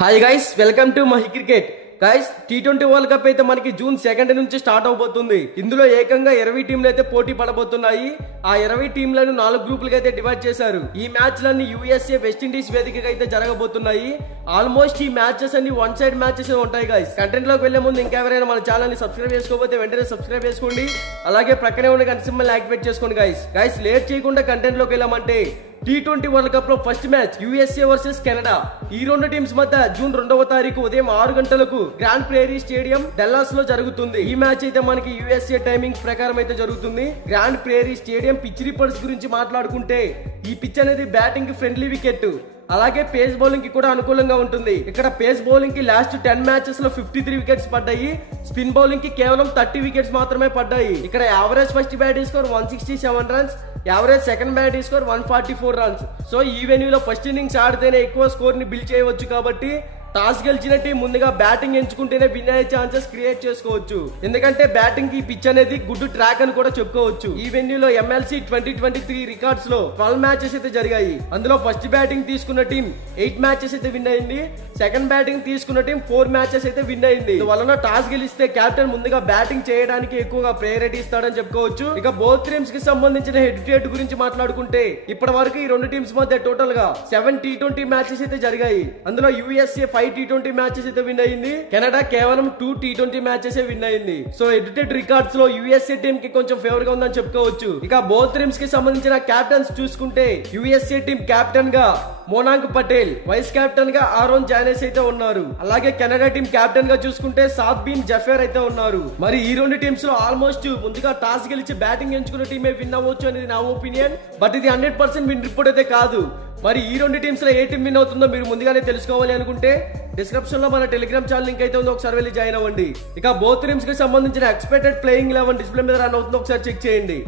Hi guys, welcome to Mahi cricket. Guys, T20 world cup అయితే మనకి June 2 నుంచి start అవబోతుంది. ఇందులో ఏకంగా 20 టీంలు అయితే పోటీ పడబోతున్నాయి. ఆ 20 టీంలను 4 గ్రూపులుగా అయితే డివైడ్ చేశారు. ఈ మ్యాచ్లన్నీ USA వెస్టిండీస్ వేదికగా అయితే జరగబోతున్నాయి. ఆల్మోస్ట్ ఈ మ్యాచెస్ అన్ని వన్ సైడ్ మ్యాచెస్ ఉంటాయి. గైస్, కంటెంట్ లోకి వెళ్లే ముందు ఇంకెవరైనా మన ఛానల్ ని సబ్స్క్రైబ్ చేసుకోకపోతే వెంటనే సబ్స్క్రైబ్ చేసుకోండి. అలాగే ప్రక్కనే ఉన్న గంట సింబల్ యాక్టివేట్ చేసుకోండి. గైస్ లేట్ చేయకుండా కంటెంట్ లోకి వెళ్ళామంటే T20 వరల్డ్ కప్ లో first match USA versus Canada. ఈ రెండు టీమ్స్ మధ్య జూన్ 2వ తారీఖు ఉదయం 6 గంటలకు గ్రాండ్ ప్రేరీ స్టేడియం డల్లాస్ లో జరుగుతుంది. ఈ మ్యాచ్ అయితే మనకి USA టైమింగ్స్ ప్రకారం అయితే జరుగుతుంది. Grand prairie stadium pitch reports గురించి మాట్లాడుకుంటే ఈ పిచ్ అనేది బ్యాటింగ్ కి ఫ్రెండ్లీ వికెట్, అలాగే పేస్ బౌలింగ్ కి కూడా అనుకూలంగా ఉంటుంది. ఇక్కడ పేస్ బౌలింగ్ కి లాస్ట్ 10 మ్యాచెస్ లో 53 వికెట్స్ పడ్డాయి. స్పిన్ బౌలింగ్ కి కేవలం 30 వికెట్స్ మాత్రమే పడ్డాయి. ఇక్కడ average first batting score 167 runs, average second batting score 144 runs. So ఈ వెన్యూలో ఫస్ట్ ఇన్నింగ్స్ ఆడితేనే ఎక్కువ స్కోర్ ని బిల్డ్ చేయవచ్చు. కాబట్టి టాస్ గెలిచిన టీం ముందుగా బ్యాటింగ్ ఎంచుకుంటేనే విన్ అయ్యే ఛాన్సెస్ క్రియేట్ చేసుకోవచ్చు. ఎందుకంటే బ్యాటింగ్ కి పిచ్ అనేది గుడ్ ట్రాక్ అని కూడా చెప్పుకోవచ్చు. ఈ వెన్యూలో MLC 2023 రికార్డ్స్ లో 12 మ్యాచెస్ అయితే జరిగాయి. అందులో ఫస్ట్ బ్యాటింగ్ తీసుకున్న టీం 8 మ్యాచెస్ అయితే విన్ అయింది. సెకండ్ బ్యాటింగ్ తీసుకున్న టీం 4 మ్యాచెస్ అయితే విన్ అయింది. వలన టాస్ గెలిస్తే కెప్టెన్ ముందుగా బ్యాటింగ్ చేయడానికి ఎక్కువగా ప్రయారిటీ ఇస్తాడని చెప్పుకోవచ్చు. ఇక బోత్ టీమ్స్ కి సంబంధించిన హెడ్ టు హెడ్ గురించి మాట్లాడుకుంటే ఇప్పటి వరకు ఈ రెండు టీమ్స్ మధ్య టోటల్ గా 7 T20 మ్యాచెస్ అయితే జరిగాయి. అందులో USA 5 T20 మ్యాచెస్ అయితే విన్ అయింది. కెనడా కేవలం 2 T20 మ్యాచెస్ విన్ అయింది. So head to head records లో USA టీమ్ కి కొంచెం ఫేవర్ గా ఉందని చెప్పుకోవచ్చు. ఇక బోత్ టీమ్స్ కి సంబంధించిన క్యాప్టెన్స్ చూసుకుంటే USA టీమ్ కెప్టెన్ గా మోనాంక్ పటేల్, వైస్ కెప్టెన్ గా ఆరోన్ జానేస్ అయితే ఉన్నారు. అలాగే కెనడా టీం కెప్టెన్ గా చూసుకుంటే సాత్బీన్ జఫేర్ అయితే ఉన్నారు. మరి ఈ రెండు టీమ్స్ లో ఆల్మోస్ట్ ముందుగా టాస్ గెలిచి బ్యాటింగ్ ఎంచుకున్న టీమే విన్ అవ్వచ్చు అనేది నా ఒపీనియన్. బట్ ఇది 100% విన్ రిపోర్ట్ అయితే కాదు. మరి ఈ రెండు టీమ్స్ లో ఏ టీం విన్ అవుతుందో మీరు ముందుగానే తెలుసుకోవాలి అనుకుంటే డిస్క్రిప్షన్ లో మన టెలిగ్రామ్ ఛానల్ లింక్ అయితే ఉంది, ఒకసారి వెళ్ళి జాయిన్ అవ్వండి. ఇక బోత్ టీమ్స్ కి సంబంధించిన ఎక్స్పెక్టెడ్ ప్లేయింగ్ 11 డిస్ప్లే మీద రన్ అవుతుందో ఒకసారి చెక్ చేయండి.